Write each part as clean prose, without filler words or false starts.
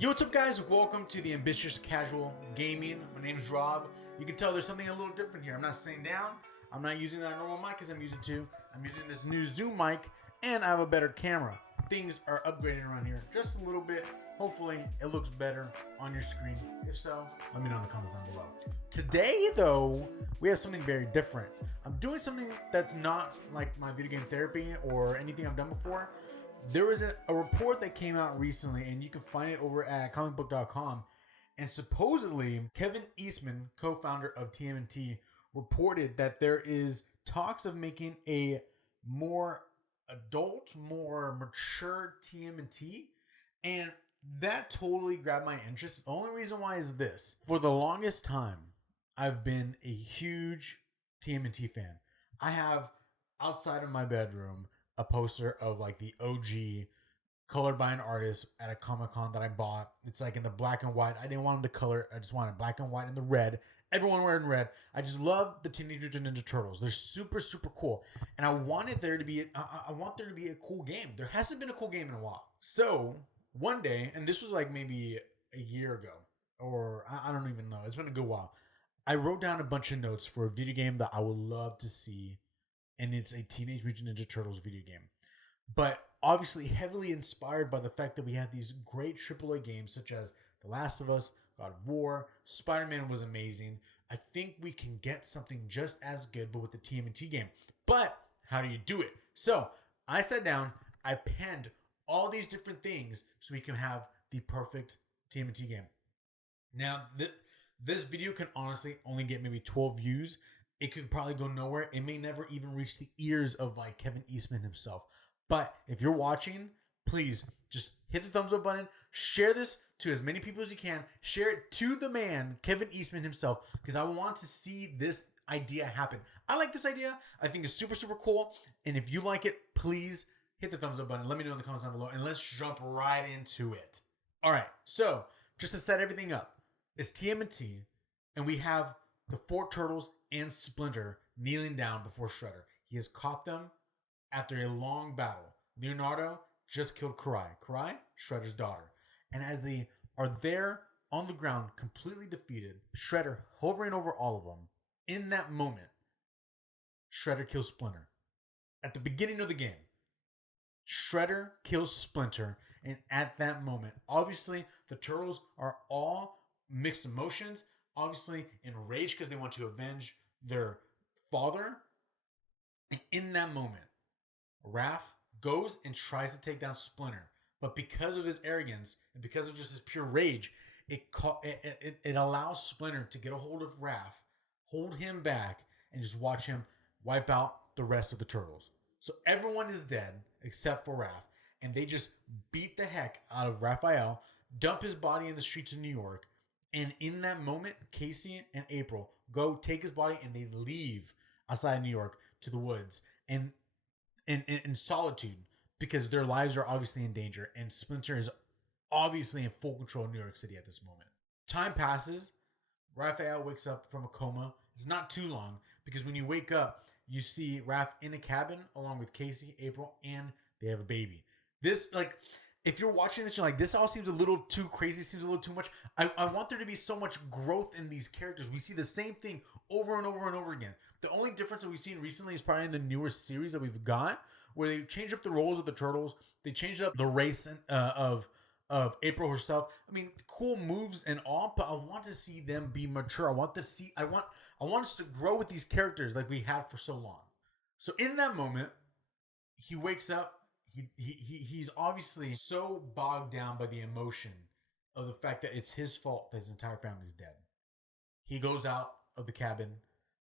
Yo, what's up guys? Welcome to the Ambitious Casual Gaming. My name's Rob. You can tell there's something a little different here. I'm not sitting down. I'm not using that normal mic as I'm using this new Zoom mic, and I have a better camera. Things are upgrading around here just a little bit. Hopefully it looks better on your screen. If so, let me know in the comments down below. Today though, we have something very different. I'm doing something that's not like my video game therapy or anything I've done before. There was a report that came out recently, and you can find it over at comicbook.com. And supposedly, Kevin Eastman, co-founder of Tmnt, reported that there is talks of making a more adult, more mature TMNT. And that totally grabbed my interest. The only reason why is this. For the longest time, I've been a huge TMNT fan. I have, outside of my bedroom, a poster of like the OG colored by an artist at a Comic-Con that I bought. It's like in the black and white. I didn't want them to color. I just wanted black and white and the red. Everyone wearing red. I just love the Teenage Mutant Ninja Turtles. They're super, super cool. And I wanted there to be, I want there to be a cool game. There hasn't been a cool game in a while. So one day, and this was like maybe a year ago, or I don't even know. It's been a good while. I wrote down a bunch of notes for a video game that I would love to see, and it's a Teenage Mutant Ninja Turtles video game. But obviously heavily inspired by the fact that we have these great AAA games such as The Last of Us, God of War, Spider-Man was amazing. I think we can get something just as good, but with the TMNT game. But how do you do it? So I sat down, I penned all these different things so we can have the perfect TMNT game. Now, this video can honestly only get maybe 12 views. It could probably go nowhere. It may never even reach the ears of like Kevin Eastman himself. But if you're watching, please just hit the thumbs up button. Share this to as many people as you can. Share it to the man, Kevin Eastman himself, because I want to see this idea happen. I like this idea. I think it's super, super cool. And if you like it, please hit the thumbs up button. Let me know in the comments down below. And let's jump right into it. All right. So just to set everything up, it's TMNT. And we have the four turtles and Splinter kneeling down before Shredder. He has caught them after a long battle. Leonardo just killed Karai. Karai, Shredder's daughter. And as they are there on the ground, completely defeated, Shredder hovering over all of them, in that moment, Shredder kills Splinter. At the beginning of the game, Shredder kills Splinter, and at that moment, obviously, the turtles are all mixed emotions, obviously enraged because they want to avenge their father. And in that moment, Raph goes and tries to take down Splinter. But because of his arrogance and because of just his pure rage, it allows Splinter to get a hold of Raph, hold him back, and just watch him wipe out the rest of the turtles. So everyone is dead except for Raph. And they just beat the heck out of Raphael, dump his body in the streets of New York. And in that moment, Casey and April go take his body and they leave outside New York to the woods and in solitude because their lives are obviously in danger. And Splinter is obviously in full control of New York City at this moment. Time passes. Raphael wakes up from a coma. It's not too long because when you wake up, you see Raph in a cabin along with Casey, April, and they have a baby. This, like, if you're watching this, you're like, this all seems a little too crazy, seems a little too much. I want there to be so much growth in these characters. We see the same thing over and over and over again. The only difference that we've seen recently is probably in the newer series that we've got, where they changed up the roles of the turtles. They changed up the race of April herself. I mean, cool moves and all, but I want to see them be mature. I want us to grow with these characters like we had for so long. So in that moment, he wakes up. He's obviously so bogged down by the emotion of the fact that it's his fault that his entire family's dead. He goes out of the cabin,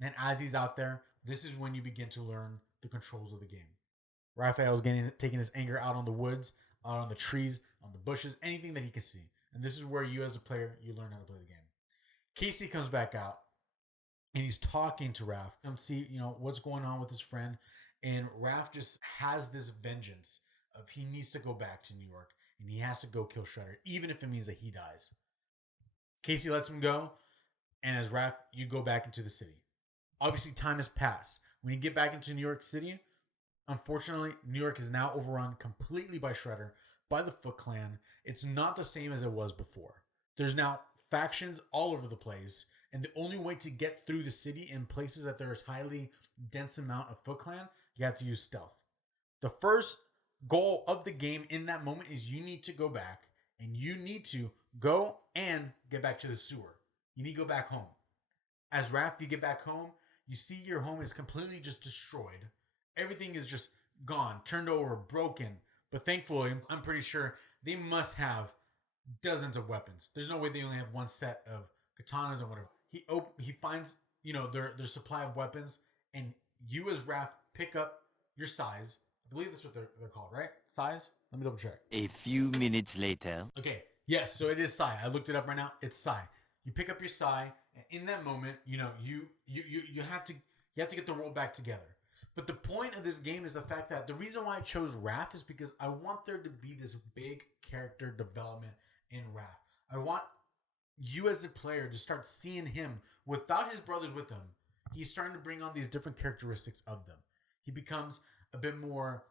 and as he's out there, this is when you begin to learn the controls of the game. Raphael's taking his anger out on the woods, out on the trees, on the bushes, anything that he can see. And this is where you as a player, you learn how to play the game. Casey comes back out, and he's talking to Raph. Come see, what's going on with his friend. And Raph just has this vengeance of he needs to go back to New York and he has to go kill Shredder, even if it means that he dies. Casey lets him go, and as Raph, you go back into the city. Obviously, time has passed. When you get back into New York City, unfortunately, New York is now overrun completely by Shredder, by the Foot Clan. It's not the same as it was before. There's now factions all over the place, and the only way to get through the city in places that there's highly dense amount of Foot Clan, you have to use stealth. The first goal of the game in that moment is you need to go back and you need to go and get back to the sewer. You need to go back home. As Raph, you get back home, you see your home is completely just destroyed. Everything is just gone, turned over, broken. But thankfully, I'm pretty sure they must have dozens of weapons. There's no way they only have one set of katanas or whatever. He finds, their supply of weapons, and you as Raph pick up your size. I believe that's what they're called, right? Size? Let me double check. A few minutes later. Okay, yes, so it is Sai. I looked it up right now. It's Sai. You pick up your Sai, and in that moment, you have to get the world back together. But the point of this game is the fact that the reason why I chose Raph is because I want there to be this big character development in Raph. I want you as a player to start seeing him without his brothers with him. He's starting to bring on these different characteristics of them. He becomes a bit more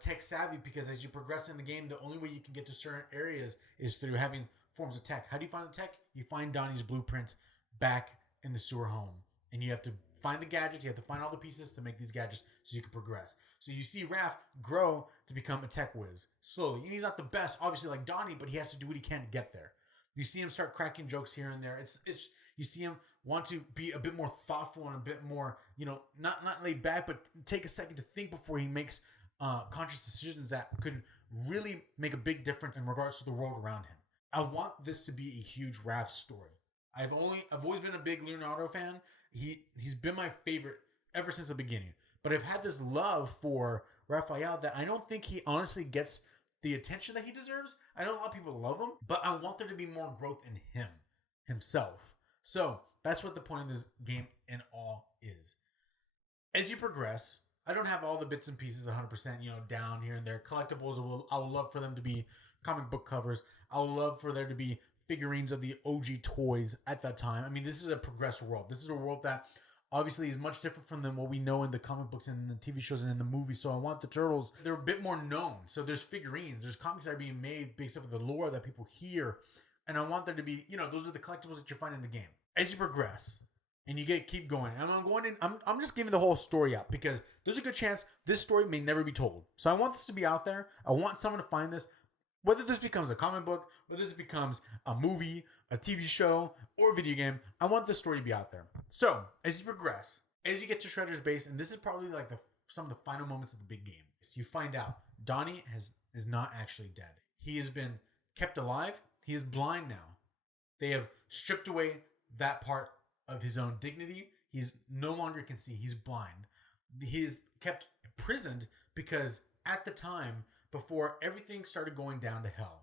tech savvy because as you progress in the game, the only way you can get to certain areas is through having forms of tech. How do you find the tech? You find Donnie's blueprints back in the sewer home. And you have to find the gadgets. You have to find all the pieces to make these gadgets so you can progress. So you see Raph grow to become a tech whiz slowly. And he's not the best, obviously, like Donnie, but he has to do what he can to get there. You see him start cracking jokes here and there. It's you see him want to be a bit more thoughtful and a bit more, not laid back, but take a second to think before he makes conscious decisions that could really make a big difference in regards to the world around him. I want this to be a huge Raph story. I've always been a big Leonardo fan. He's been my favorite ever since the beginning. But I've had this love for Raphael that I don't think he honestly gets the attention that he deserves. I know a lot of people love him, but I want there to be more growth in himself. So that's what the point of this game in all is. As you progress, I don't have all the bits and pieces 100%, down here and there. Collectibles, I would love for them to be comic book covers. I would love for there to be figurines of the OG toys at that time. I mean, this is a progressed world. This is a world that obviously is much different from than what we know in the comic books and the TV shows and in the movies. So I want the Turtles, they're a bit more known. So there's figurines, there's comics that are being made based off of the lore that people hear. And I want there to be, those are the collectibles that you find in the game. As you progress and you keep going, and I'm just giving the whole story out because there's a good chance this story may never be told. So I want this to be out there. I want someone to find this. Whether this becomes a comic book, whether this becomes a movie, a TV show, or a video game, I want this story to be out there. So, as you progress, as you get to Shredder's base, and this is probably like some of the final moments of the big game, you find out Donnie is not actually dead. He has been kept alive. He is blind now. They have stripped away that part of his own dignity. He's no longer can see. He's blind. He is kept imprisoned because at the time, before everything started going down to hell,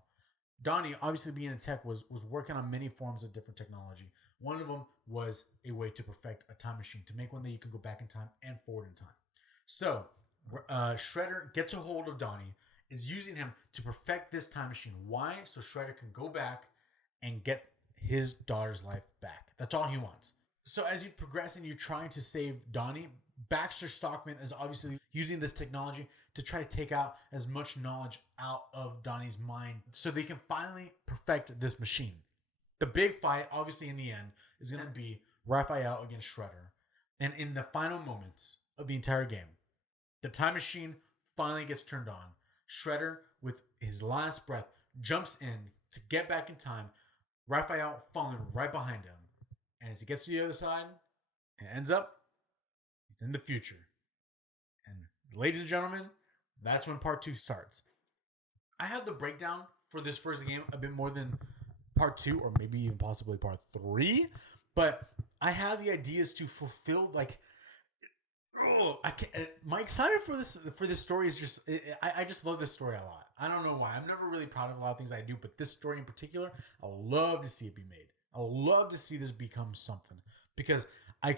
Donnie, obviously being a tech, was working on many forms of different technology. One of them was a way to perfect a time machine, to make one that you can go back in time and forward in time. So Shredder gets a hold of Donnie, is using him to perfect this time machine. Why? So Shredder can go back and get his daughter's life back. That's all he wants. So as you progress and you're trying to save Donnie, Baxter Stockman is obviously using this technology to try to take out as much knowledge out of Donnie's mind so they can finally perfect this machine. The big fight, obviously in the end, is going to be Raphael against Shredder. And in the final moments of the entire game, the time machine finally gets turned on. Shredder, with his last breath, jumps in to get back in time. Raphael falling right behind him. And as he gets to the other side, it ends up, he's in the future. And ladies and gentlemen, that's when part 2 starts. I have the breakdown for this first game a bit more than part 2 or maybe even possibly part 3. But I have the ideas to fulfill my excitement for this story is just I just love this story a lot. I don't know why. I'm never really proud of a lot of things I do, but this story in particular, I would love to see it be made. I would love to see this become something because I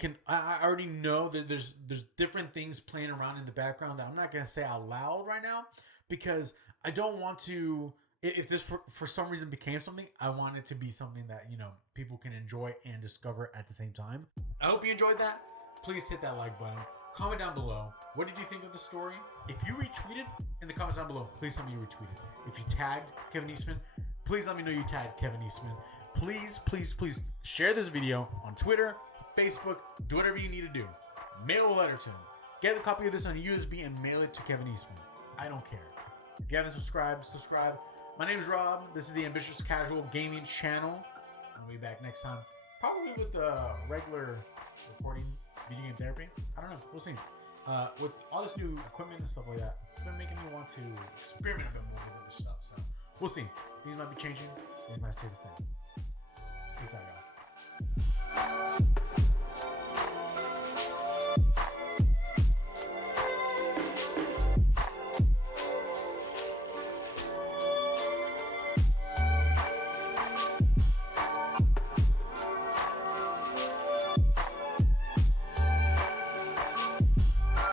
already know that there's different things playing around in the background that I'm not going to say out loud right now because I don't want to, if this for some reason became something, I want it to be something that, people can enjoy and discover at the same time. I hope you enjoyed that. Please hit that like button. comment down below. What did you think of the story? If you retweeted, in the comments down below, please tell me you retweeted. If you tagged Kevin Eastman, please let me know you tagged Kevin Eastman. Please, please, please share this video on Twitter, Facebook, do whatever you need to do. Mail a letter to him. Get a copy of this on USB and mail it to Kevin Eastman. I don't care. If you haven't subscribed, subscribe. My name is Rob. This is the Ambitious Casual Gaming Channel. I'll be back next time. Probably with regular recording, video game therapy. I don't know. We'll see. With all this new equipment and stuff like that, it's been making me want to experiment a bit more with other stuff. So we'll see. Things might be changing. Things might stay the same. Peace out, y'all.